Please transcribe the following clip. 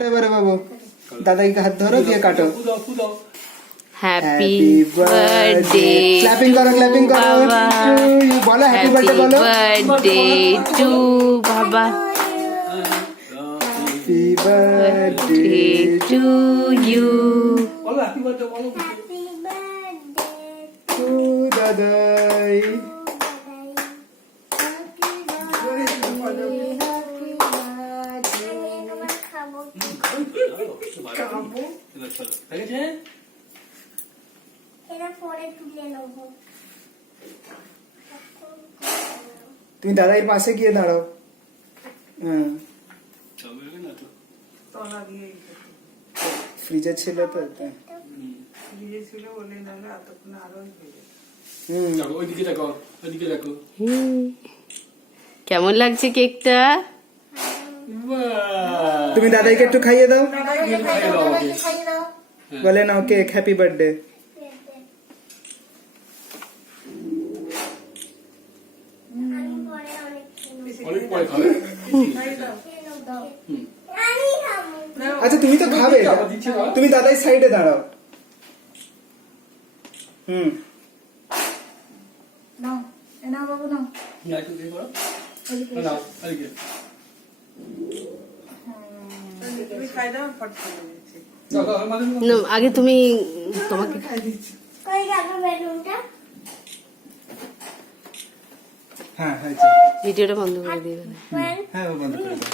এবারে বাবু দাদাকে হাত ধরো দিয়ে কাটো। হ্যাপি বার্থডে ক্ল্যাপিং করো ক্ল্যাপিং করো বলো হ্যাপি বার্থডে বলো বার্থডে টু বাবা happy birthday to you to দাদাই। তুমি দাদাইয়ের পাশে গিয়ে দাঁড়াও। হ্যাঁ ফ্রিজে ছিল তো কেমন লাগছে কেকটা? তুমি দাদাইকে একটু খাইয়ে দাও। বলে নাও কেক হ্যাপি বার্থডে। আচ্ছা তুমি তো খাবে, তুমি দাদাই সাইডে দাঁড়াও। আগে তুমি তোমাকে হ্যাঁ ভিডিওটা বন্ধ করে দিবে। হ্যাঁ বন্ধ করে দাও।